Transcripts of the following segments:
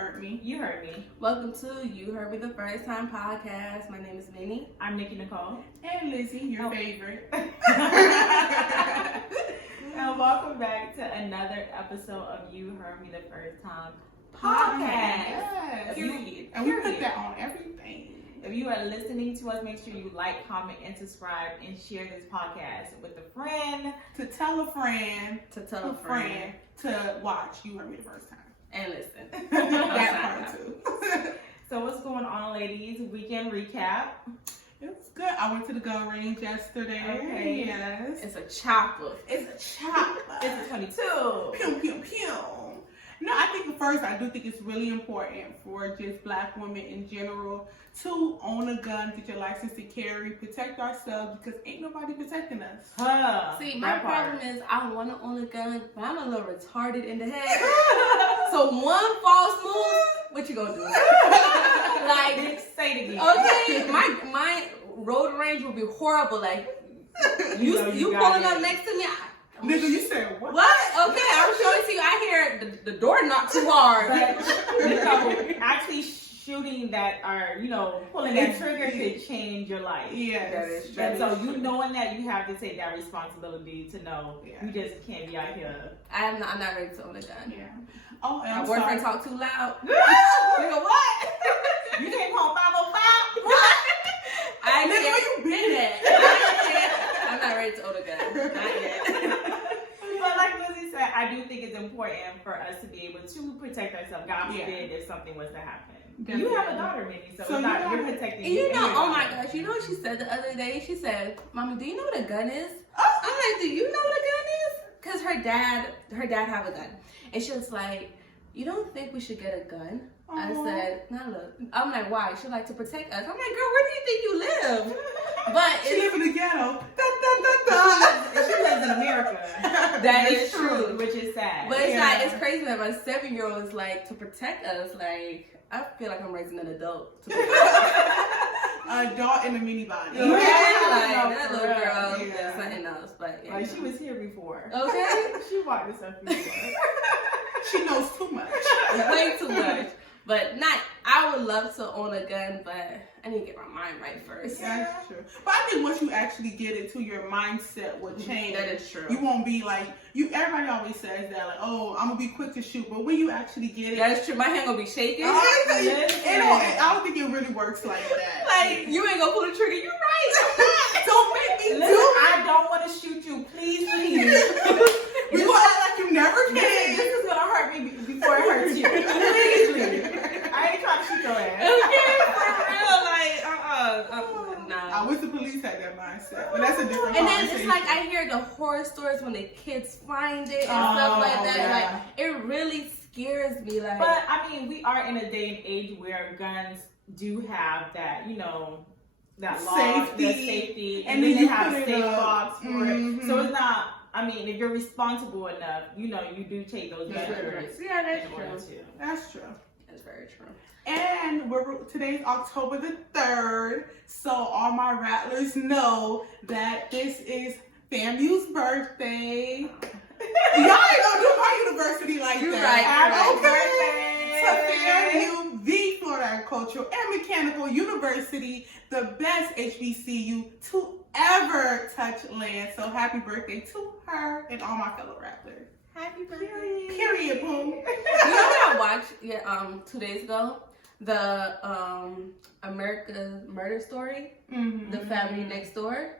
heard me. You heard me. Welcome to You Heard Me the First Time podcast. My name is Minnie. I'm Nikki Nicole. And Lizzie, your favorite. And welcome back to another episode of You Heard Me the First Time podcast. Yes. Period. And we put that on everything. If you are listening to us, make sure you like, comment, and subscribe, and share this podcast with a friend. To tell a friend. To tell a friend. To watch You Heard Me the First Time. And listen. That part too. So what's going on, ladies? Weekend recap. It was good. I went to the gun range yesterday. Okay. Yes. It's a chopper. It's a chopper. It's a 22. Pew, pew, pew. No, I think first, I do think it's really important for just black women in general to own a gun, get your license to carry, protect ourselves, because ain't nobody protecting us. See, my problem is I want to own a gun, but I'm a little retarded in the head. So one false move, what you gonna do? Like, say it again. okay, my road range will be horrible. Like, you pulling up next to me. Nigga, you said what? What? Okay, I'm showing to you. I hear the door not too hard. But, actually shooting that or, pulling that trigger could change your life. Yes. That is true. And so knowing that, you have to take that responsibility to know you just can't be out here. I'm not ready to own a gun. Yeah. Oh, and My I'm boyfriend sorry. talk too loud. Nigga, what? You came home 5:05? What? Nigga, where you been at? I'm not ready to own a gun. Not yet. But like Lizzie said, I do think it's important for us to be able to protect ourselves. God forbid if something was to happen. Definitely. You have a daughter, Minnie, so you're protecting. And oh my gosh, you know what she said the other day? She said, "Mommy, do you know what a gun is?" I'm like, "Do you know what a gun is?" Because her dad have a gun, and she was like, "You don't think we should get a gun?" I said, "No, look." I'm like, "Why?" She's like, "To protect us." I'm like, "Girl, where do you think you live?" But she live in the ghetto. She lives in America. That is true, which is sad. But it's like it's crazy that my 7-year-old is like to protect us. Like I feel like I'm raising an adult. To protect us. Adult in a mini body. Okay, like that little girl, Yeah. something else. But like she was here before. Okay, she walked this up before. She knows too much. Way too much. But I would love to own a gun, but I need to get my mind right first. That's true. But I think once you actually get it to your mindset will change. That is true. You won't be like everybody always says that, like, oh, I'm gonna be quick to shoot, but when you actually get it, that is true. My hand gonna be shaking. I don't think it really works like that. Like you ain't gonna pull the trigger. You're right. Don't make me do it. I don't want to shoot you. Please. You gonna act like you never did. This is gonna hurt me before it hurts you. Please. I ain't trying to shoot your ass. Okay, for real. Like, nah. I wish the police had that mindset, but that's a different And then conversation. it's like I hear the horror stories when the kids find it and stuff like that. Yeah. Like it really scares me. Like, But I mean, we are in a day and age where guns do have that, that law, safety, and then they have safe locks for it. So it's not. I mean, if you're responsible enough, you do take those measures. yeah, that's true. That's true. That's very true. And today's October the 3rd, so all my rattlers know that this is FAMU's birthday. Y'all ain't gonna do my university like You're that. Right. To FAMU, the Florida Agricultural and Mechanical University, the best HBCU to ever touch land. So happy birthday to her and all my fellow rattlers. Happy birthday. Period, boom. You know what I watched 2 days ago? The America's Murder Story, Mm-hmm. The Family Next Door.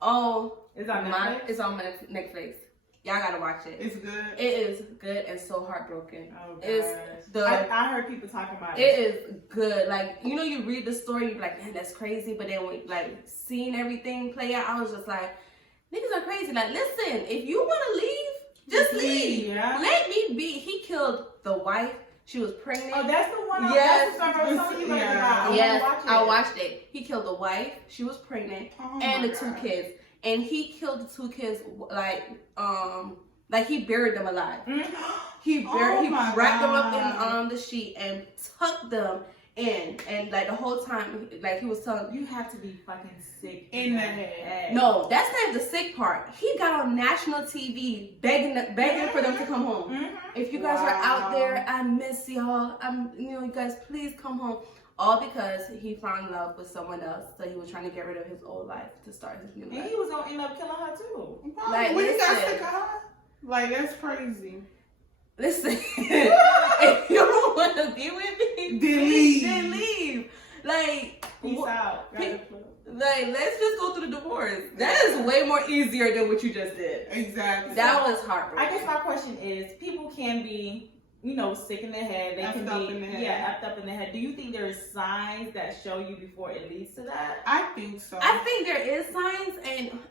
Oh, It's on Netflix? It's on Netflix. Y'all gotta watch it. It's good. It is good and so heartbroken. Oh, I heard people talking about it is good. Like, you read the story, you're like, man, that's crazy. But then when seeing everything play out, I was just like, niggas are crazy. Like, listen, if you want to leave, just leave. Yeah. Let me be. He killed the wife. She was pregnant. Oh, that's the one. Yes. That's the one I was telling you about. Yes, I watched it. He killed the wife. She was pregnant, and the 2 kids. And he killed the 2 kids like he buried them alive. He wrapped them up in the sheet and tucked them and like the whole time, like he was telling You have to be fucking sick in the head. no, that's not the sick part. He got on national TV begging for them to come home. Mm-hmm. If you guys are out there, I miss y'all. You guys, please come home. All because he found love with someone else, so he was trying to get rid of his old life to start his new And life. he was gonna end up killing her too. Like, When you got listen. sick of her? Like, that's crazy. Listen, if you don't want to be with me, Then leave. then leave. Like, Peace out. like, let's just go through the divorce. That is way more easier than what you just did. Exactly. That was heartbreaking. I guess my question is, people can be, sick in the head. They can Effed up be, in the head. effed up in the head. Do you think there are signs that show you before it leads to that? I think so. I think there is signs,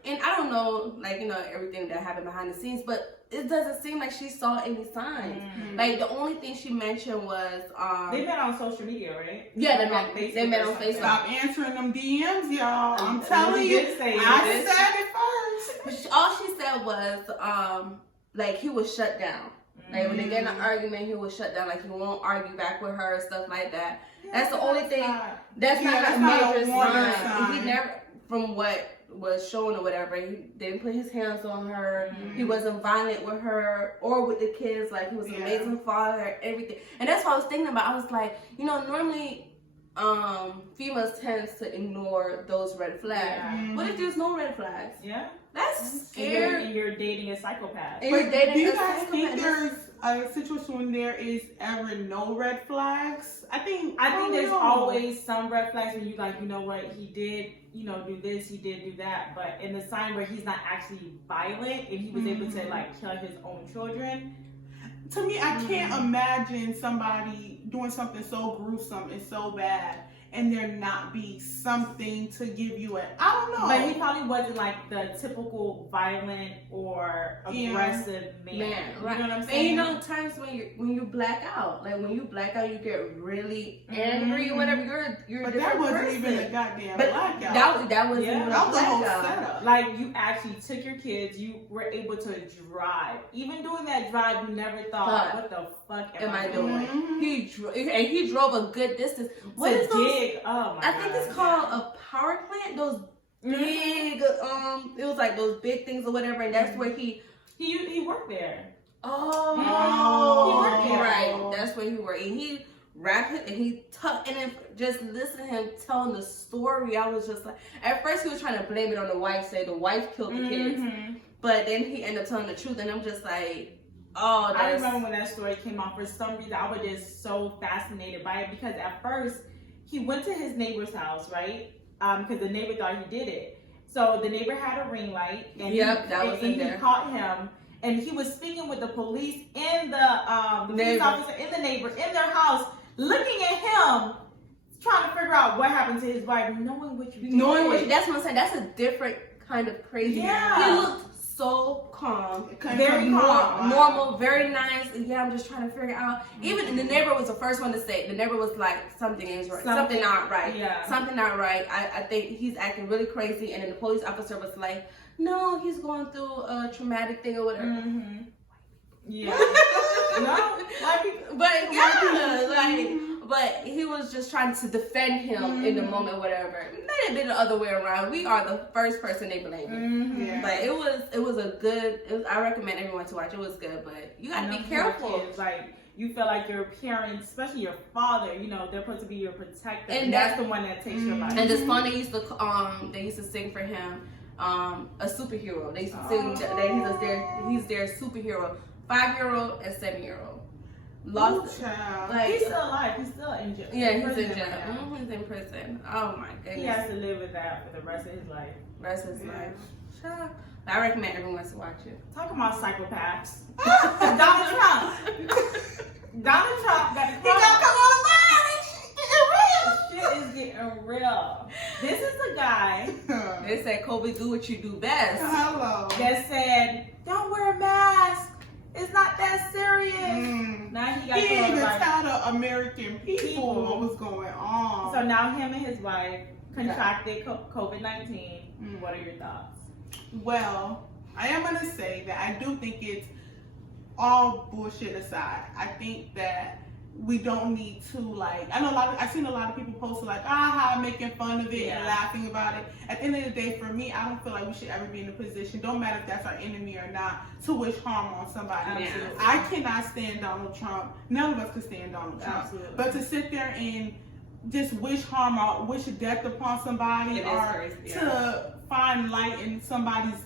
and I don't know, like, everything that happened behind the scenes, but it doesn't seem like she saw any signs. Mm-hmm. Like, the only thing she mentioned was, They met on social media, right? yeah, they Like met, Facebook on or something. Facebook. Stop answering them DMs, y'all. I'm That telling was a you. good statement. I said it first. All she said was, like, he was shut down. Like, when they get in an argument, he was shut down. Like, he won't argue back with her, stuff like that. That's the only thing. That's not that's a not a major warning sign. He sign. never, from what was shown or whatever, he didn't put his hands on her. Mm-hmm. He wasn't violent with her or with the kids. Like, he was an Yeah. amazing father, everything. And that's what I was thinking about. I was like, normally females tends to ignore those red flags. Yeah. What if there's no red flags? Yeah. That's scary. And you're dating a psychopath. And you're But dating do you a guys think psychopath. there's a situation when there is ever no red flags? I think there's know. always some red flags when you like, you know what, he did, do this, he did do that, but in the sign where he's not actually violent and he was able to like kill his own children. To me, I can't imagine somebody doing something so gruesome and so bad and there not be something to give you I don't know. But he probably wasn't like the typical violent or aggressive man. Right. You know what I'm saying? And times when you black out, like when you black out, you get really angry or whatever. You're a But that different wasn't person. even a goddamn But blackout. that wasn't Yeah. even a That was a whole blackout. setup. Like you actually took your kids, you were able to drive. Even doing that drive, you never thought, what the fuck am I doing? Mhm. He drove a good distance. What is those? Dig? Oh my I think it's God, called yeah. a power plant. Those Mhm. big, it was like those big things or whatever, and that's where he. He worked there. Oh, He worked there. right. That's where he worked, and he rapped it, and he tucked, and then just listen to him telling the story. I was just like, at first he was trying to blame it on the wife, say the wife killed the kids, Mhm. but then he ended up telling the truth, and I'm just like, oh, I that's. remember when that story came out. For some reason, I was just so fascinated by it because at first he went to his neighbor's house, right? Because the neighbor thought he did it. So the neighbor had a ring light, and he caught him, and he was speaking with the police and the police officer and the neighbor in their house, looking at him, trying to figure out what happened to his wife, knowing what you did. That's what I'm saying. That's a different kind of crazy. Yeah. He looked so calm, Very calm. normal, very nice. And yeah, I'm just trying to figure out. Even the neighbor was the first one to say. The neighbor was like, something is right, something not right, Yeah. something not right. I think he's acting really crazy. And then the police officer was like, no, he's going through a traumatic thing or whatever. Mm-hmm. Yeah. No, But yeah, like. But he was just trying to defend him in the moment, whatever. It may have been the other way around. We are the first person they blame. Mm-hmm. Yeah. But it was a good. I recommend everyone to watch. It was good, but you gotta be careful. Kids, like you feel like your parents, especially your father, they're supposed to be your protector, And and that's the one that takes your life. And this song they used to sing for him, a superhero. They used to sing that he's their superhero. 5-year-old and 7-year-old. Lost. Child. Like, He's still alive. He's still in jail. yeah, he's in prison jail. right now. He's in prison. Oh my goodness. He has to live with that for the rest of his life. Rest of his life. Sure. I recommend everyone to watch it. Talking about psychopaths. Donald Trump. Donald Trump got He gonna come on live. Shit is getting real. This is the guy They said, Kobe, do what you do best. Hello. that said, "Don't wear a mask. It's not that serious." Now he got He didn't even coronavirus. tell the American people what was going on. So now him and his wife contracted COVID-19. What are your thoughts? Well, I am going to say that I do think it's all bullshit aside. I think that we don't need to, like, I know I've seen a lot of people post like, making fun of it and laughing about it. At the end of the day, for me, I don't feel like we should ever be in a position, don't matter if that's our enemy or not, to wish harm on somebody. Absolutely. I cannot stand Donald Trump. None of us could stand Donald Trump. Absolutely. But to sit there and just wish harm or wish death upon somebody, or to find light in somebody's,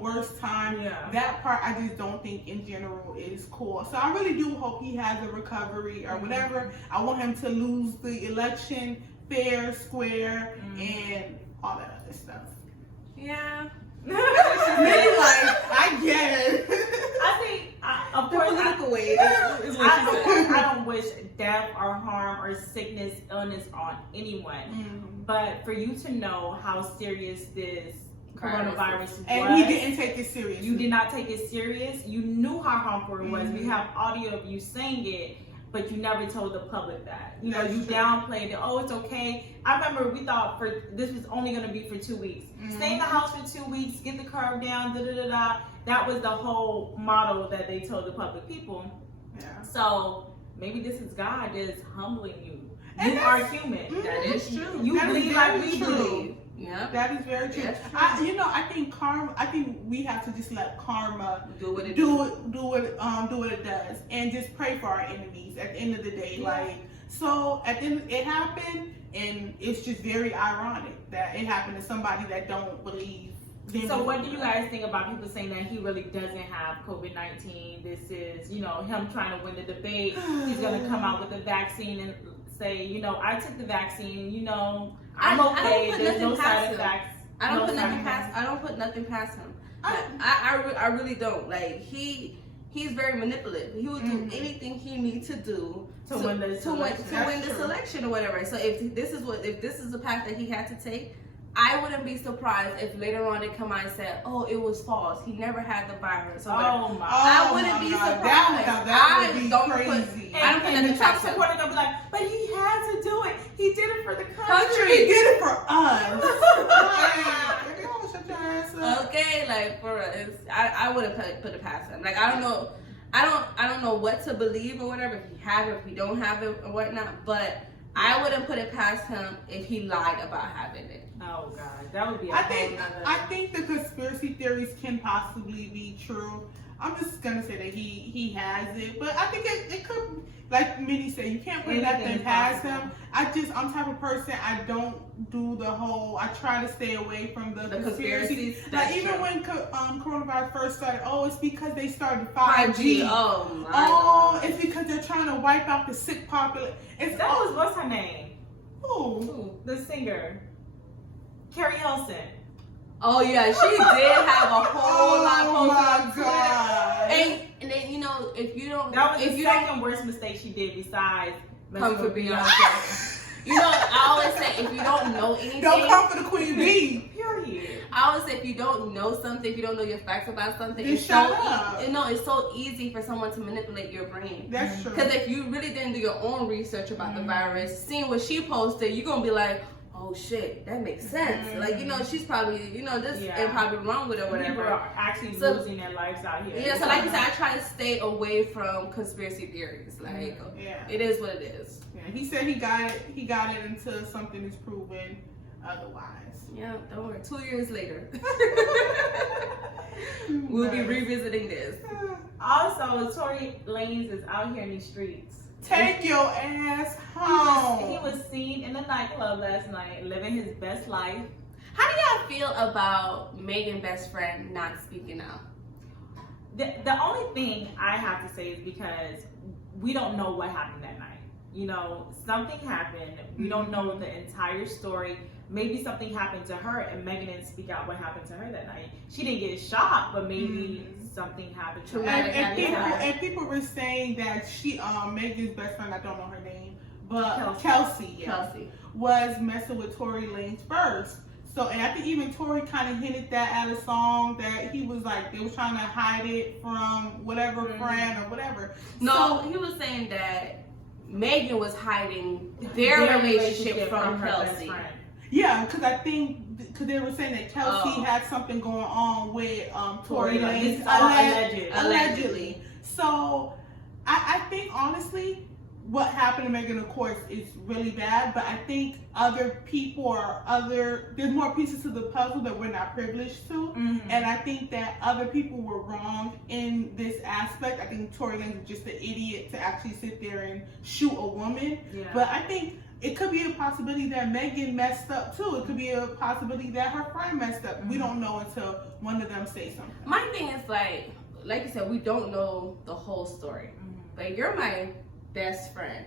worst time, that part I just don't think in general is cool. So I really do hope he has a recovery or whatever. I want him to lose the election fair, square, and all that other stuff. Yeah. Maybe I get it. I think, of course, political way. I don't wish death or harm or sickness, illness on anyone. But for you to know how serious this coronavirus was, and he didn't take it serious. You did not take it serious. You knew how harmful it was. We have audio of you saying it, but you never told the public that. You downplayed it. Oh, it's okay. I remember we thought this was only going to be for 2 weeks. Stay in the house for 2 weeks, get the curve down, da-da-da-da. That was the whole model that they told the public people. Yeah. So maybe this is God just humbling you. You are human. That is true. You believe like we believe. Yeah, that is very true. I think karma. I think we have to just let karma do what it does, and just pray for our enemies. At the end of the day, it happened, and it's just very ironic that it happened to somebody that don't believe. So what do you guys think about people saying that he really doesn't have COVID-19? This is, him trying to win the debate. He's going to come out with the vaccine and say, I took the vaccine, I'm okay. There's no side effects. I don't put nothing past him. I really don't. Like, he's very manipulative. He will do anything he needs to do to win the selection or whatever. So if this is the path that he had to take, I wouldn't be surprised if later on they come out and said, "Oh, it was false. He never had the virus." I wouldn't be surprised. That would be crazy. I don't put nothing past him. Gonna be like, but he had to do it. He did it for the country. He did it for us. Okay, like for us, I wouldn't put it past him. Like I don't know what to believe or whatever. If he have it, if he don't have it or whatnot, but I wouldn't put it past him if he lied about having it. Oh God, that would be. I think the conspiracy theories can possibly be true. I'm just gonna say that he has it, but I think it could, like Minnie said, you can't put nothing past him. I'm the type of person, I don't do the whole. I try to stay away from the conspiracy. Like even when coronavirus first started, it's because they started 5G. It's because they're trying to wipe out the sick population. What's her name? Who? The singer. Carrie Hilson. Oh yeah, she did have a whole lot. Oh my God! And then if you don't, that was the second worst mistake she did besides come for Beyonce. I always say if you don't know anything, don't come for the Queen Bee. Period. I always say if you don't know something, if you don't know your facts about something, it's so easy for someone to manipulate your brain. That's true. Because if you really didn't do your own research about the virus, seeing what she posted, you're gonna be like, oh shit, that makes sense. Like, she's probably, this ain't probably wrong with her, whatever. People are actually losing their lives out here. Yeah, so like you said, I try to stay away from conspiracy theories. Like, it is what it is. Yeah, he said he got it until something is proven otherwise. Yeah, don't worry. 2 years later, we'll be revisiting this. Also, Tory Lanez is out here in these streets. Take your ass home. He was seen in the nightclub last night, living his best life. How do y'all feel about Megan's best friend not speaking out? The only thing I have to say is because we don't know what happened that night. Something happened. We don't know the entire story. Maybe something happened to her and Megan didn't speak out what happened to her that night. She didn't get shot, but maybe something happened to her. And people were saying that Megan's best friend, I don't know her name, but Kelsey was messing with Tory Lanez first. So, and I think even Tory kind of hinted that at a song that he was like, they were trying to hide it from whatever friend or whatever. No, he was saying that Megan was hiding their relationship from Kelsey. Yeah, because I think they were saying that Kelsey had something going on with Tory Lanez allegedly. So I think honestly, what happened to Megan, of course, is really bad, but I think other people there's more pieces to the puzzle that we're not privileged to. Mm-hmm. And I think that other people were wrong in this aspect. I think Tory Lanez was just an idiot to actually sit there and shoot a woman. Yeah. But I think it could be a possibility that Megan messed up too. It could be a possibility that her friend messed up. Mm-hmm. We don't know until one of them say something. My thing is like you said, we don't know the whole story. Mm-hmm. But you're my best friend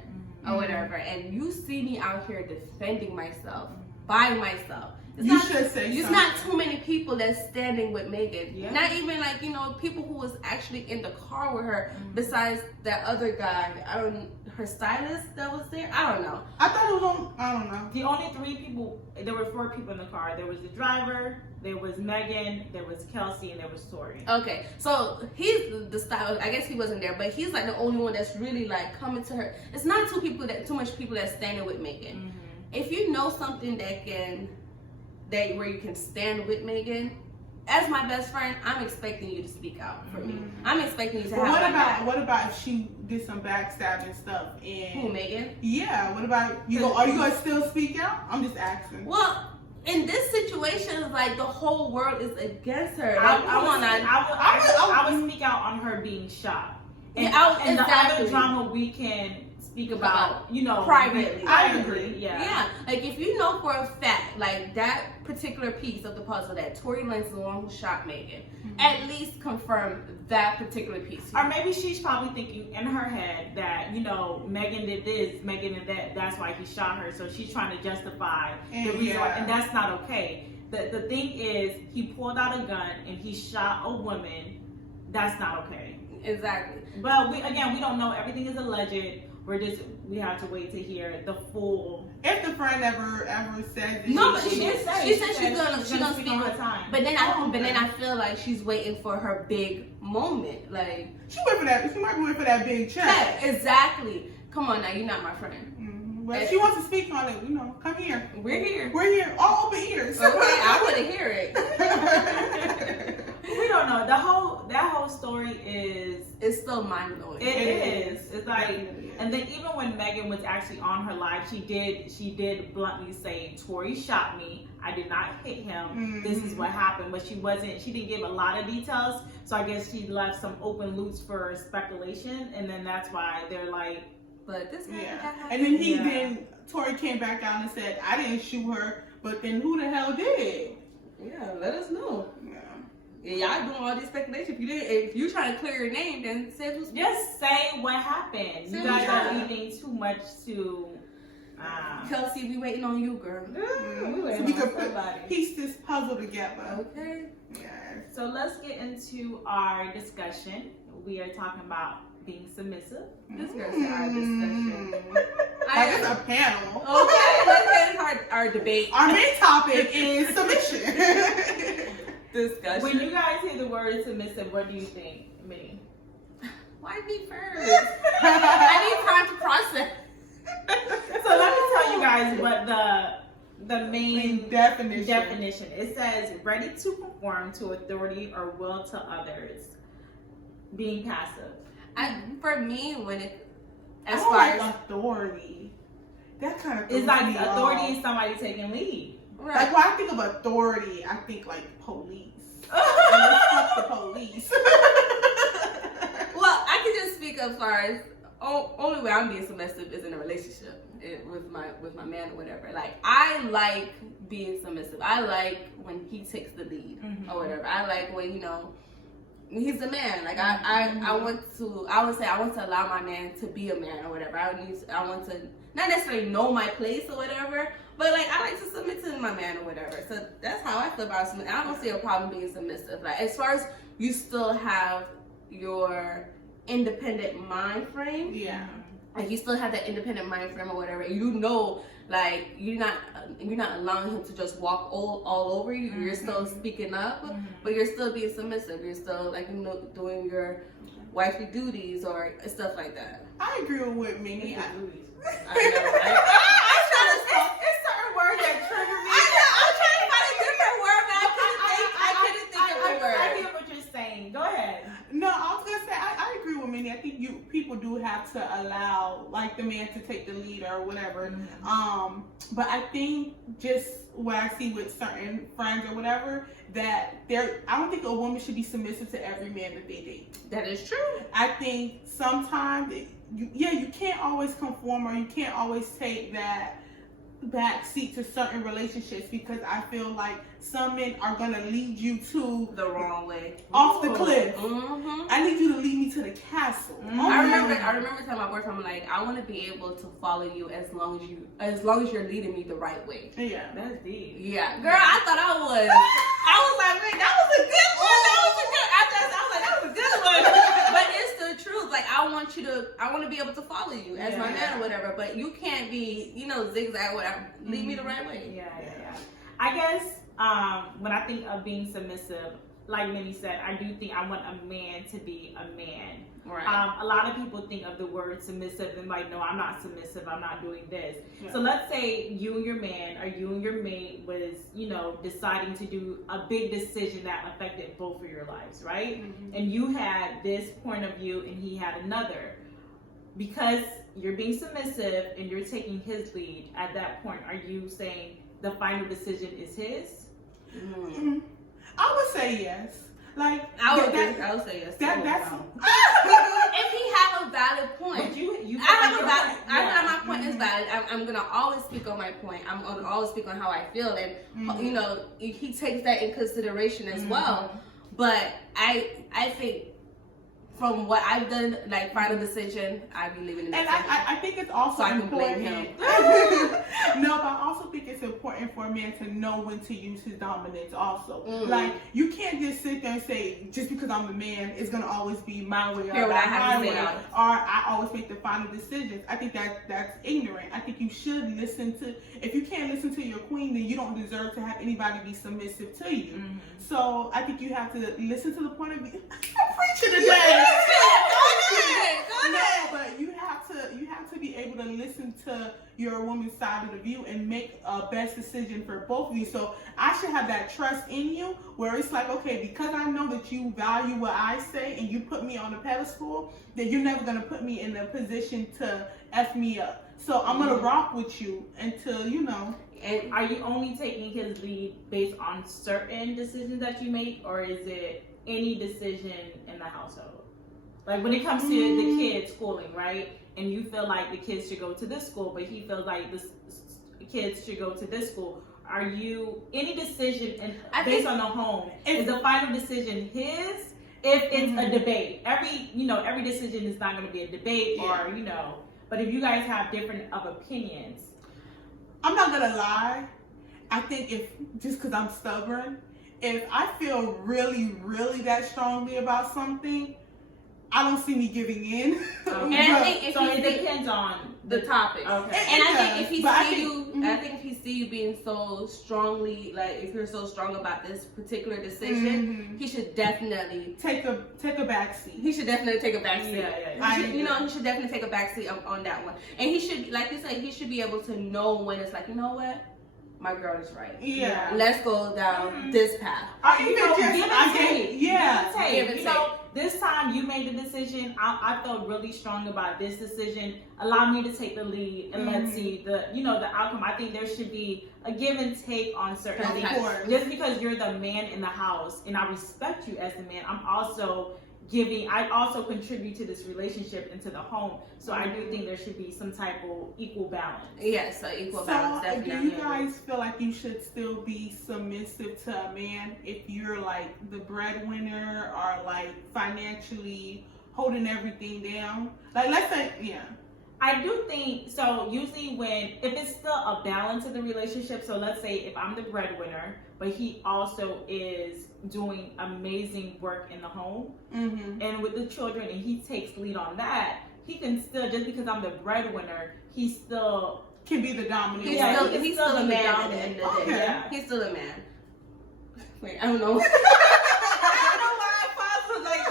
or whatever, and you see me out here defending myself by myself. It's not too many people that's standing with Megan. Yeah. Not even like, people who was actually in the car with her besides that other guy. Her stylist that was there. I don't know. I thought it was I don't know. The only 3 people, there were 4 people in the car. There was the driver, there was Megan, there was Kelsey, and there was Tory. Okay, so he's the stylist. I guess he wasn't there, but he's like the only one that's really like coming to her. It's not too much people that's standing with Megan. Mm-hmm. If you know something where you can stand with Megan, as my best friend, I'm expecting you to speak out for me. I'm expecting you to have my back. What about if she did some backstabbing stuff? Who, Megan? Yeah. What about you? Are you gonna still speak out? I'm just asking. Well, in this situation, like the whole world is against her. I would speak out on her being shot. And, and the other drama we can speak about, privately. I agree. Yeah. Like if you know for a fact, like that particular piece of the puzzle that Tory Lanez is the one who shot Megan, at least confirm that particular piece. Or maybe she's probably thinking in her head that, Megan did this, Megan did that, that's why he shot her. So she's trying to justify the reason, and that's not okay. The thing is, he pulled out a gun and he shot a woman. That's not okay. Exactly. But we don't know. Everything is alleged. We have to wait to hear the full. If the friend ever says it. No, but she did say. She said she's gonna speak all the time. But then I feel like she's waiting for her big moment. Like she wait for that. She might wait for that big check. Yeah, exactly. Come on now, you're not my friend. Mm-hmm. Well, if she wants to speak on it, come here. We're here. We're here. All open ears. Okay, I want to hear it. We don't know. That whole story is. It's still mind blowing. It is. It's like, and then even when Megan was actually on her live, she did bluntly say, "Tory shot me. I did not hit him. Mm-hmm. This is what happened." But she didn't give a lot of details. So I guess she left some open loops for speculation, and then that's why they're like. But this and then Tory came back out and said, "I didn't shoot her, but then who the hell did?" Yeah, let us know. Yeah, y'all doing all this speculation. If you trying to clear your name, then say who's. Just say what happened. You guys are leaving too much to. Kelsey, we waiting on you, girl. So we could piece this puzzle together. Okay. Yeah. So let's get into our discussion. We are talking about being submissive. This girl said our discussion. I guess a panel. Okay, let's get our debate. Our main topic is submission. Discussion. When you guys hear the word submissive, what do you think, Minnie? Why me first? I need time to process. So let me tell you guys what the main definition. It says ready to conform to authority or will to others. Being passive. For me, when it as far as authority, that kind of it's like authority is somebody taking lead. Right. Like when I think of authority, I think like police. Fuck the police. Well, I can just speak as far as only way I'm being submissive is in a relationship with my man or whatever. Like I like being submissive. I like when he takes the lead or whatever. I like when he's the man. Like I want to allow my man to be a man or whatever. I want to not necessarily know my place or whatever, but like I like to submit to my man or whatever. So that's how I feel about submission. I don't see a problem being submissive. Like as far as you still have your independent mind frame. Yeah. Like you still have that independent mind frame or whatever. Like you're not allowing him to just walk all over you. You're still speaking up, but you're still being submissive. You're still like doing your wifely duties or stuff like that. I agree with Minnie. I know, right? It's certain words that trigger me. I'm trying to find a different word, but I couldn't think of a word. I hear what you're saying. Go ahead. No, I was gonna say I agree with Minnie. I think people do have have to allow like the man to take the lead or whatever. But I think just what I see with certain friends or whatever, that I don't think a woman should be submissive to every man that they date. That is true. I think sometimes, you can't always conform, or you can't always take that back seat to certain relationships, because I feel like some men are gonna lead you to the wrong way, off the cliff. Mm-hmm. I need you to lead me to the castle. Mm-hmm. I remember telling my boyfriend, I'm like, I want to be able to follow you as long as you're leading me the right way. Yeah, that's deep. Yeah, girl, I thought I was. I was like, man, that was a good one. That was a good. I was like, that was a good one. But it's the truth. Like, I want to be able to follow you as my man or whatever. But you can't be, zigzag whatever. Lead me the right way. Yeah. I guess when I think of being submissive, like Minnie said, I do think I want a man to be a man. Right. A lot of people think of the word submissive and like, no, I'm not submissive. I'm not doing this. Yeah. So let's say you and your man, or you and your mate was, deciding to do a big decision that affected both of your lives, right? Mm-hmm. And you had this point of view and he had another. Because you're being submissive and you're taking his lead, at that point, are you saying the final decision is his? Mm-hmm. I would say yes. Like, I would say yes. That's if he have a valid point. I have my point is valid. I'm gonna always speak on my point. I'm gonna always speak on how I feel, and he takes that in consideration as well. But I think, from what I've done, like final decision, I be leaving it. And I think it's also so important. I can blame him. No, but I also think it's important for a man to know when to use his dominance also. Mm-hmm. Like, you can't just sit there and say, just because I'm a man, it's going to always be my way or my way, or I always make the final decisions. I think that's ignorant. I think you should listen to, if you can't listen to your queen, then you don't deserve to have anybody be submissive to you. Mm-hmm. So I think you have to listen to the point of view. I'm preaching today. No, but you have to be able to listen to your woman's side of the view and make a best decision for both of you. So I should have that trust in you, where it's like, okay, because I know that you value what I say and you put me on a pedestal, then you're never gonna put me in a position to F me up. So I'm gonna rock with you until And are you only taking his lead based on certain decisions that you make, or is it any decision in the household? Like when it comes to the kids schooling, right? And you feel like the kids should go to this school, but he feels like the kids should go to this school. Are you, any decision based on the home, is the final decision his? If it's a debate, every decision is not going to be a debate, or but if you guys have different of opinions. I'm not gonna lie. I think just because I'm stubborn, if I feel really, really that strongly about something, I don't see me giving in. And I think it depends on the topic. Okay. And I think if he see you being so strongly, like if you're so strong about this particular decision, he should definitely take a back seat. He should definitely take a back seat. Yeah. He should definitely take a back seat on that one. And he should, like you said, he should be able to know when it's like, you know what? My girl is right. Yeah. Let's go down this path. Or even just give and take. Give and take. This time you made the decision. I felt really strong about this decision. Allow me to take the lead, and let's see the outcome. I think there should be a give and take on certain things. Just because you're the man in the house, and I respect you as the man, I also contribute to this relationship and to the home. So I do think there should be some type of equal balance. Yes, equal balance, definitely. Do you guys feel like you should still be submissive to a man if you're like the breadwinner, or like financially holding everything down? Like, let's say, I do think so. Usually if it's still a balance in the relationship, so let's say if I'm the breadwinner, but he also is doing amazing work in the home and with the children, and he takes lead on that, he can still, just because I'm the breadwinner, he still can be the dominant. He's still a man at the end of the day. Yeah. He's still a man. Wait, I don't know. I don't know why I paused. Like,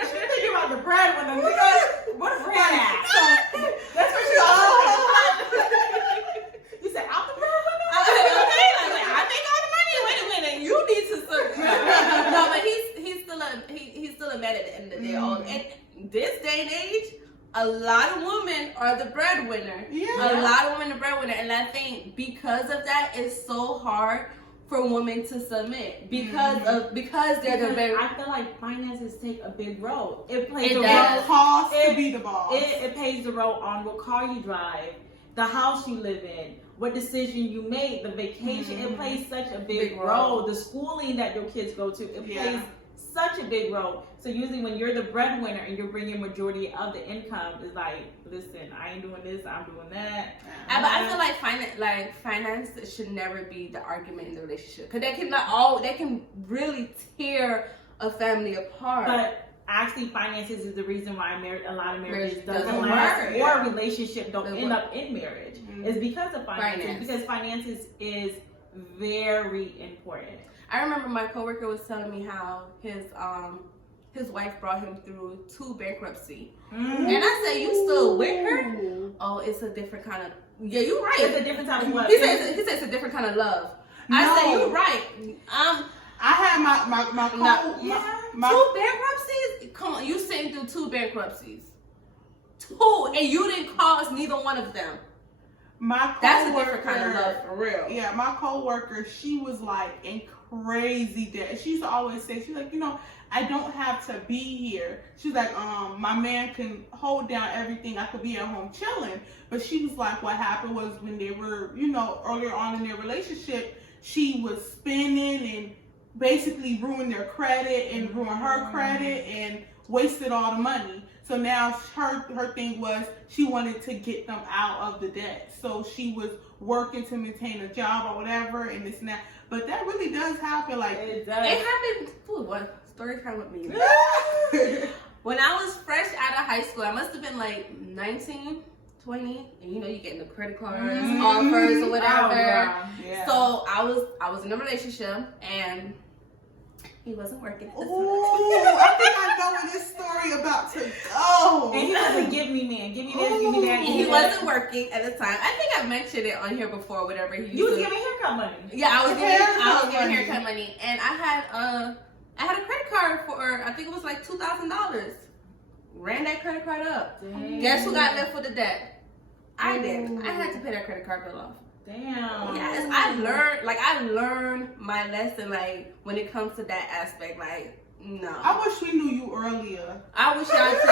she's thinking about the breadwinner. What a bread ass. That's what she You said, I'm the breadwinner? I make all the money. Wait a minute. You need to serve. No, but he's still a man at the end of the day. And this day and age, a lot of of women are the breadwinner. Yeah. A lot of women are breadwinner, and I think because of that, it's so hard for women to submit because they're the very. I feel like finances take a big role. It plays It a does. role. Cost to be the boss. It plays the role on what car you drive, the house you live in, what decision you make, the vacation. It plays such a big role. The schooling that your kids go to, it plays such a big role. So usually when you're the breadwinner and you're bringing majority of the income, it's like, listen, I ain't doing this, I'm doing that. But I feel like finance should never be the argument in the relationship, because that can really tear a family apart. But actually, finances is the reason why a lot of marriages doesn't work, last, or a relationship don't end up in marriage. It's because of finances. Because finances is very important. I remember my coworker was telling me how his wife brought him through 2 bankruptcy. And I said, "You still with her?" Oh, it's a different kind of. Yeah, you're right. It's a different type of love. He said it's a different kind of love. I said, "You're right." I had my 2 bankruptcies. Come on, you sitting through 2 bankruptcies, 2, and you didn't cause neither one of them. That's a different kind of love for real. Yeah, my coworker, she was like in crazy debt. She used to always say, she's like, I don't have to be here. She's like, my man can hold down everything. I could be at home chilling. But she was like, what happened was when they were, earlier on in their relationship, she was spending and basically ruined their credit and ruined her credit and wasted all the money. So now her thing was she wanted to get them out of the debt. So she was working to maintain a job or whatever and this and that. But that really does happen. Like it does. It happened. What story time with me? When I was fresh out of high school, I must have been like 19, 20, and you getting the credit cards, offers or whatever. Oh, yeah. So I was in a relationship and he wasn't working. Ooh, I think I know where this story about to go. And he was a give me man, give me this, give me that. And he wasn't working at the time. I think I mentioned it on here before. Whatever he you was giving haircut money. Yeah, I was giving haircut money, and I had a credit card for I think it was like $2,000. Ran that credit card up. Dang. Guess who got left with the debt? I did. I had to pay that credit card bill off. Damn. Yes, I learned my lesson, like, when it comes to that aspect, like, no. I wish we knew you earlier. I wish y'all did too.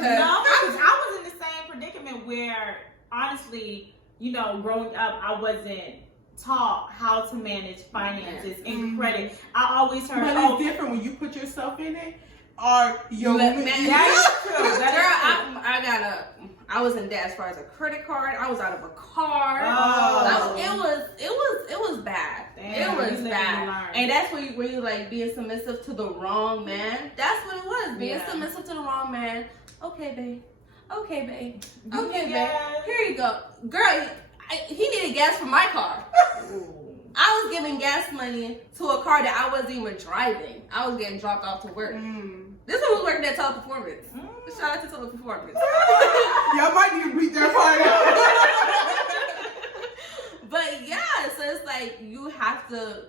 No, because I was in the same predicament where, honestly, growing up, I wasn't taught how to manage finances and credit. I always heard, but it's different when you put yourself in it. Or your man, that is true. I was in debt as far as a credit card. I was out of a car. Oh. It was bad. Damn, it was bad. And that's where you like being submissive to the wrong man. That's what it was. Being submissive to the wrong man. Okay, babe. Okay, babe. Okay, babe. Here you go. Girl, he needed gas for my car. I was giving gas money to a car that I wasn't even driving. I was getting dropped off to work. This one was working at Teleperformance. Shout out to Teleperformance. Y'all might need to beat that part out. But yeah, so it's like you have to,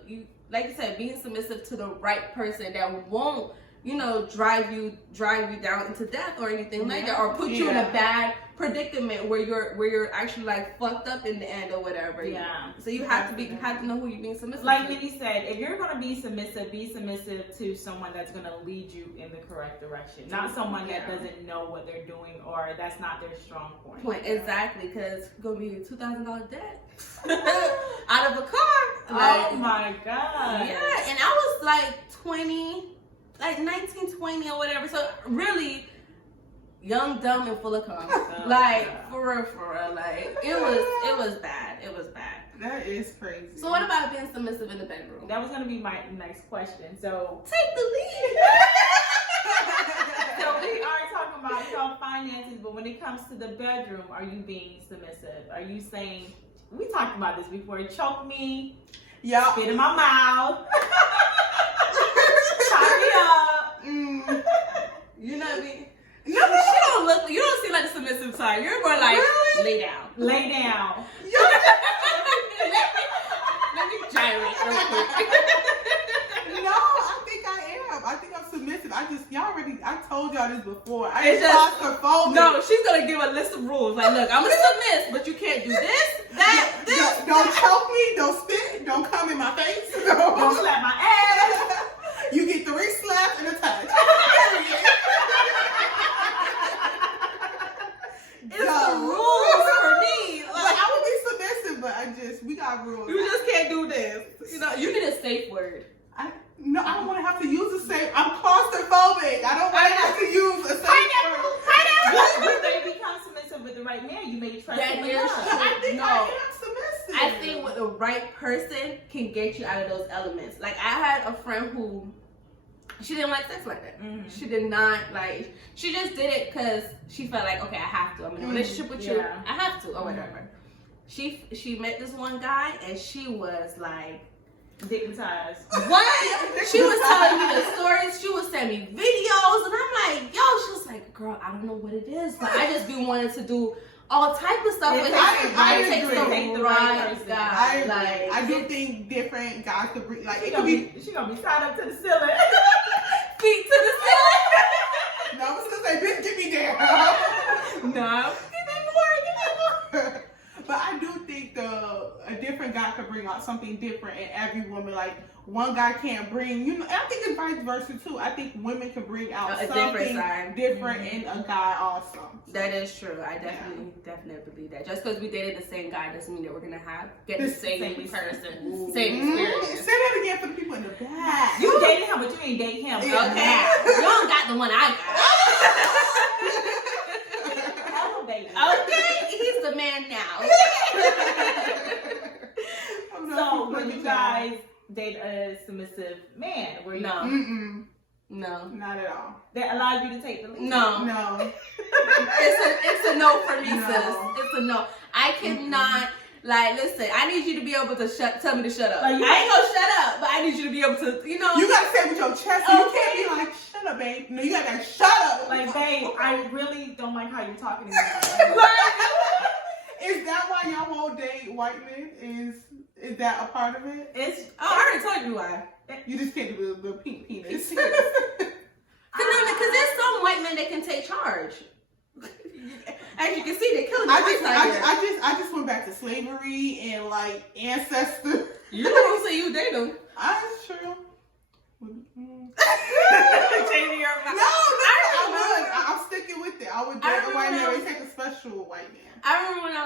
like you said, being submissive to the right person that won't, drive you down into death or anything like that, or put you in a bad predicament where you're actually like fucked up in the end or whatever. Yeah. So you have to know who you're being submissive like to. Minnie said, if you're gonna be submissive to someone that's gonna lead you in the correct direction, not someone that doesn't know what they're doing or that's not their strong point. Exactly, because you're gonna be in $2,000 debt out of a car. Oh my god. Yeah, and I was like 20. Like 19, 20 or whatever. So really young, dumb, and full of cum. For real. Like it was bad. It was bad. That is crazy. So what about being submissive in the bedroom? That was gonna be my next question. So take the lead. So we are talking about finances, but when it comes to the bedroom, are you being submissive? Are you saying, we talked about this before, choke me, spit in my mouth. You know what I mean? No, you don't seem like the submissive side. You're more like, lay down. Lay down. Let me gyrate real quick. No, I think I am. I'm submissive. I told y'all this before. It's I'm just- claustrophobic. No, she's gonna give a list of rules. Like, look, I'm gonna submit, but you can't do this, that, this. Don't choke me. Don't spit. Don't come in my face. Don't slap my ass. You get 3 slaps and a touch. It's the rules for me. Like, I would be submissive, but we got rules. You just can't do this. You need a safe word. I don't want to have to use the same. I'm claustrophobic. I don't want to have to use a safe word. Would they become submissive with the right man? You may trust That him is enough. true. I think No. I am submissive. I think with the right person can get you out of those elements. Like, I had a friend who, she didn't like sex like that. Mhm. She did not like, she just did it because she felt like, okay, I have to. I'm in a relationship with you. Yeah. I have to, or whatever. She met this one guy, and she was like, Dignitized. what? She was telling me the stories. She was sending me videos, and I'm like, yo. She was like, girl, I don't know what it is, but I just be wanting to do all type of stuff with him. I It takes agree. the right person. guy. I agree. Like, I do think different guys could bring, like, She it gonna could be. she gonna be tied up to the ceiling. feet to the ceiling. No, I was gonna say, bitch, get me there. No. But I do think a different guy could bring out something different in every woman. Like, one guy can't bring, and I think it's vice versa too. I think women can bring out A something different side. different in a guy also. That is true. I definitely believe that. Just because we dated the same guy doesn't mean that we're gonna get the same person, same experience. Say that again for the people in the back. You dated him, but you ain't dating him. Okay, you don't got the one I Hello, baby. got. Okay, he's the man now. So, would you guys date a submissive man? Were you? No. Mm-mm. No. Not at all. That allowed you to take the lead? No. No. It's a no for me, No. sis. It's a no. I cannot. Like, listen, I need you to be able to tell me to shut up. Like, I ain't gonna shut up, but I need you to be able to, You gotta say it with your chest. So you can't be like, shut up, babe. No, you gotta shut up. Like, babe, I really don't like how you're talking to me. Is that why y'all won't date white men? Is that a part of it? It's I already told you why. You just can't do the pink penis. Because there's some white men that can take charge. As you can see, they're killing the whites out here. I just went back to slavery and like ancestors. You don't say you date them. That's true. changing your mind. No, I'm sticking with it. I would date a white man. They take a special white man. I remember when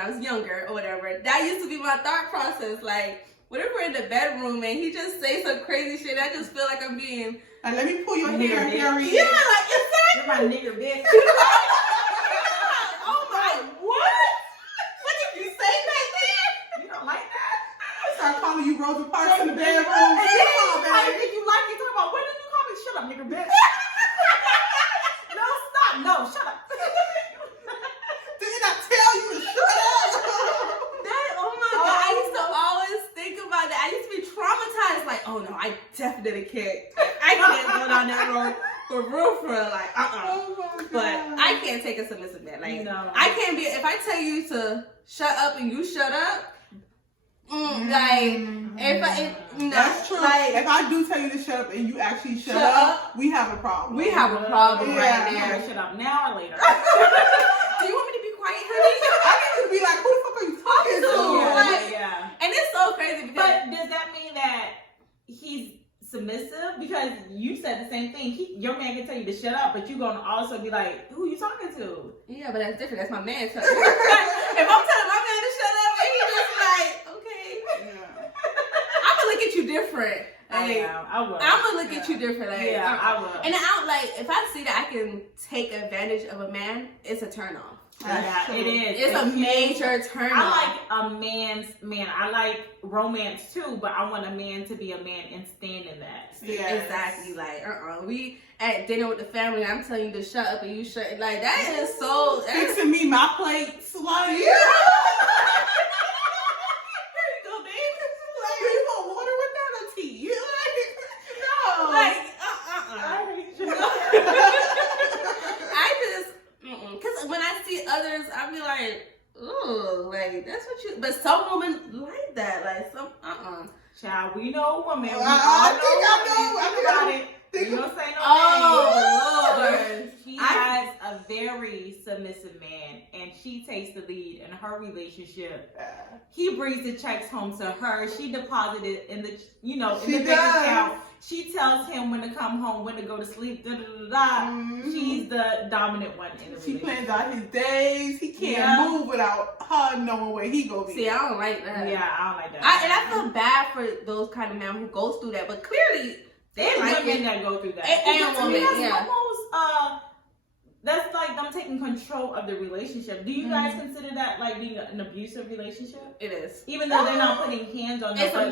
I was younger or whatever, that used to be my thought process. Like, what if we're in the bedroom and he just say some crazy shit? I just feel like I'm being... Like, let me pull your Nigger hair, bitch. Harry. Yeah, like, exactly. You're my nigger bitch. Oh my, what? What did you say back then? You don't like that? I start calling you Rosa Parks in the bedroom. Come on, I baby. think you like me talking about, what did you call me? Shut up, nigger bitch. No, stop. No, shut up. Did I tell you to shut up? Oh my God, I used to always think about that. I used to be traumatized. Like, oh no, I definitely can't. I can't go down that road for real. Like, Oh my God. But I can't take a submissive man. Like, No. I can't be. If I tell you to shut up and you shut up, like, no, That's true. Like, If I do tell you to shut up and you actually shut Shut up, we have a problem. we have a problem Yeah. right You there. better shut up now or later. Do you want me to be quiet, honey? I need you to be like, who the fuck are you talking to? Like- Yeah. And it's so crazy because But does that mean that he's submissive? Because you said the same thing. Your man can tell you to shut up, but you're gonna also be like, who you talking to? yeah, but that's different. That's my man. If I'm telling my man to shut up and he just like, okay, Yeah. I'm gonna look at you different. Like, I will. I'm gonna look at you different. Like, Yeah, I will. And I like if I see that I can take advantage of a man, it's a turn off. Yeah, it is. It's a major turn off. I like a man's man. I like romance too, but I want a man to be a man and stand in that. Yes. Exactly. Like, we at dinner with the family. I'm telling you to shut up, and you shut. Like, that is so. That's, Fixing me my plates. Like, Here you go, baby. like, you want water with that or tea? No. Like, I hate you. I just, because when I see others, I be like, ooh, like, that's what you, but some women like that. Like, some, Child, we know a woman. We all I think about it. You don't say no Oh, Lord. She has a very submissive man, and she takes the lead in her relationship. He brings the checks home to her. She deposited in the, in the bank account. She tells him when to come home, when to go to sleep. Da, da, da, da. Mm-hmm. She's the dominant one in the She relationship. plans out his days. He can't move without her knowing where he gonna be. See, I don't like that. Yeah, I don't like that. And I feel bad for those kind of men who goes through that, but clearly There's like women it. that go through that. And To me, women, that's yeah. almost that's like them taking control of the relationship. Do you guys consider that like being an abusive relationship? It is. Even though they're not putting hands on them, It's a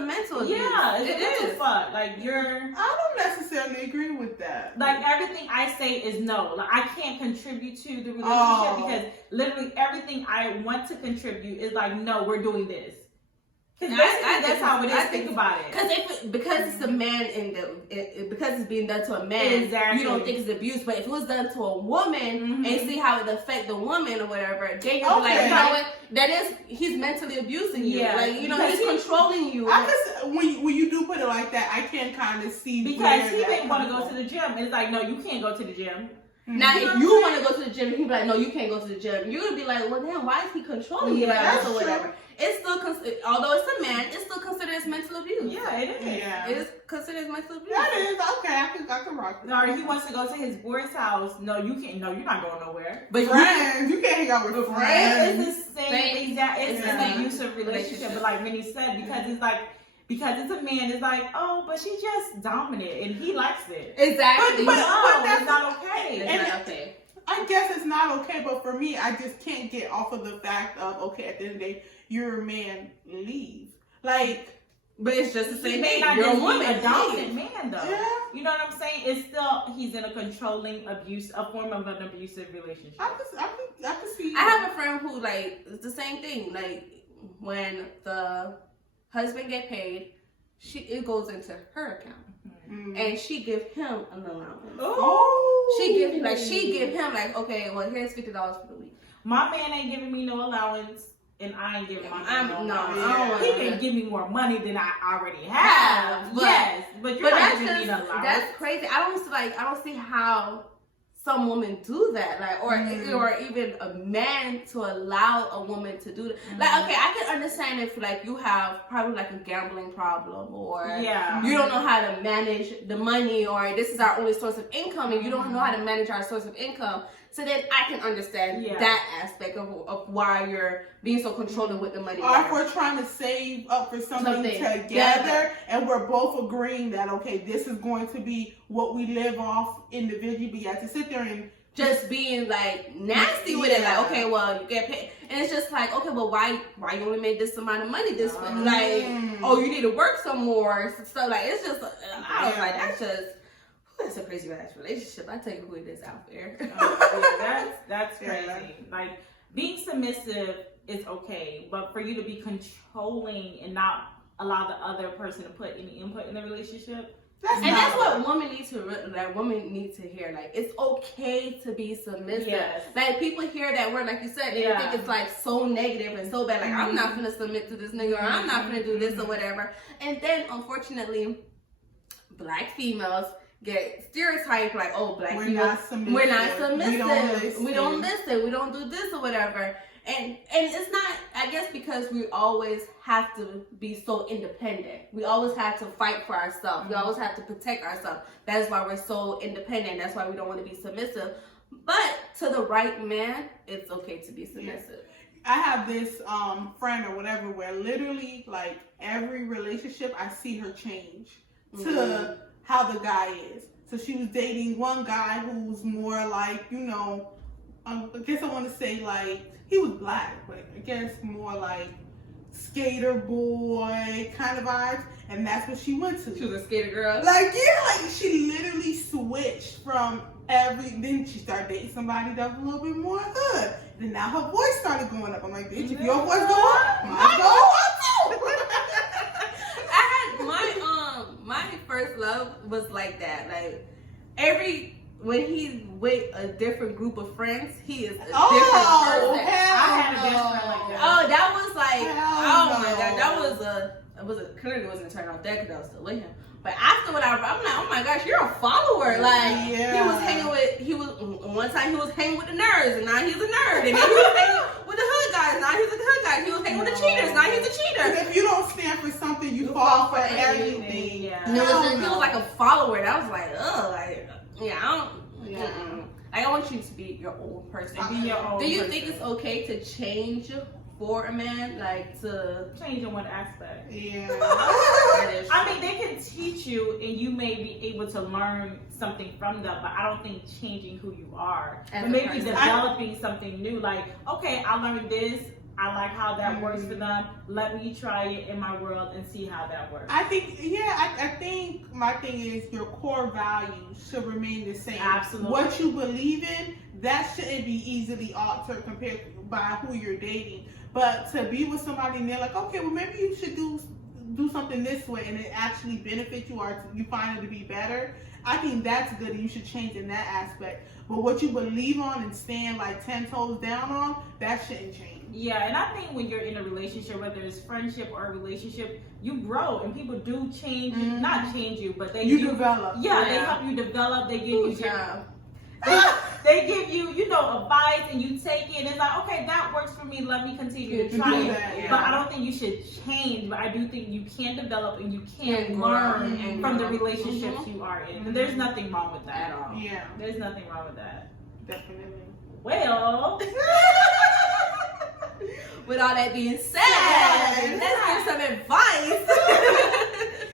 mental abuse. Yeah, it's It a mental is. fuck. Like I don't necessarily agree with that. like everything I say is no. Like I can't contribute to the relationship because literally everything I want to contribute is like, no, we're doing this. Because that's how it is. Think about it. Because it's a man because it's being done to a man, Exactly. you don't think it's abuse. But if it was done to a woman and see how it affect the woman or whatever, then you're like, you know what? He's mentally abusing you. Yeah. Like, he's controlling you. When you do put it like that, I can kind of see Because he didn't want to go to the gym. It's like, no, you can't go to the gym. Now, if you want to go to the gym, he'd be like, no, you can't go to the gym. You're going to be like, well, then why is he controlling you like this or whatever? It's still, although it's a man, it's still considered as mental abuse. Yeah, it is. Yeah. It is considered as mental abuse. That is okay. I can rock with that. Or he wants to go to his boy's house. No, you can't. No, you're not going nowhere. But Friends, you can't hang out with friends. It's the same exact. It's an abusive relationship. But like Minnie said, because it's a man, it's like, oh, but she's just dominant and he likes it. Exactly. But that's not okay. It's not okay. I guess it's not okay, but for me, I just can't get off of the fact of, okay, at the end of the day, you're a man, leave. Like, but it's just the same may thing. not You're a just be woman, a dominant man, though. Yeah. You know what I'm saying? It's still, he's in a controlling a form of an abusive relationship. I can see. I have a friend who, like, it's the same thing. Like, when the husband get paid, it goes into her account. And she give him an allowance. Oh, She give him like, okay, well, here's $50 for the week. My man ain't giving me no allowance, and I ain't giving my man no allowance. I don't He can give me more money than I already have. Yes, but you're not giving me no allowance. That's crazy. I don't see how some women do that, like, or even a man to allow a woman to do that. Like, okay, I can understand if like you have probably like a gambling problem, or you don't know how to manage the money, or this is our only source of income, and you don't know how to manage our source of income. So then I can understand that aspect of why you're being so controlling with the money. Or if we're trying to save up for something together, and we're both agreeing that, okay, this is going to be what we live off individually, but you have to sit there and just being like nasty with it, like, okay, well, you get paid, and it's just like, okay, well, why you only made this amount of money this way? Like, oh, you need to work some more, stuff like, it's just, I was like, that's a crazy ass relationship. I tell you who it is out there. That's crazy. Like, being submissive is okay, but for you to be controlling and not allow the other person to put any input in the relationship. That's what women need to hear. Like, it's okay to be submissive. Yes. Like, people hear that word, like you said, they think it's like so negative and so bad. Like, I'm not gonna submit to this nigga, or I'm not gonna do this or whatever. And then, unfortunately, black females get stereotyped like, oh, black females, we're not submissive. We don't listen. We don't do this or whatever. And it's not, I guess, because we always have to be so independent. We always have to fight for ourselves. We always have to protect ourselves. That is why we're so independent. That's why we don't want to be submissive. But to the right man, it's okay to be submissive. I have this friend or whatever where literally, like, every relationship I see her change to how the guy is. So she was dating one guy who's more like, I guess I want to say like, he was black, but I guess more like skater boy kind of vibes, and that's what she went to. She was a skater girl? Like, she literally switched from then she started dating somebody that was a little bit more hood. Then now her voice started going up. I'm like, bitch, if your voice go up, mine go up too. I had my first love was like that. Like, when he's with a different group of friends, he is a different person. I had a best friend like that. Oh, that was like, my God, that was clearly wasn't a turn off that because I was still with him. But after what I'm like, oh my gosh, you're a follower. Like one time he was hanging with the nerds, and now he's a nerd. And then he was hanging with the hood guys, now he's a hood guy. He was hanging with the cheaters, now he's a cheater. If you don't stand for something, you fall for everything. Yeah. He was like a follower, and I was like, I want you to be your own person. Be your own Do you person. think it's okay to change for a man, like to change in one aspect? Yeah. I mean, they can teach you, and you may be able to learn something from them, but I don't think changing who you are. As But a maybe person. developing something new. Like, okay, I learned this. I like how that works for them. Let me try it in my world and see how that works. I think my thing is your core values should remain the same. Absolutely. What you believe in, that shouldn't be easily altered compared by who you're dating. But to be with somebody and they're like, okay, well maybe you should do something this way and it actually benefits you or you find it to be better. I think that's good and you should change in that aspect. But what you believe on and stand like 10 toes down on, that shouldn't change. Yeah, and I think when you're in a relationship, whether it's friendship or a relationship, you grow and people do change you. Not change you, but they develop. Yeah, they help you develop. They give you job. they give you, advice and you take it and it's like, okay, that works for me. Let me continue to try it. But I don't think you should change. But I do think you can develop and you can learn from the relationships you are in. And there's nothing wrong with that at all. Yeah. There's nothing wrong with that. Definitely. Well, with all that being said, let's give some advice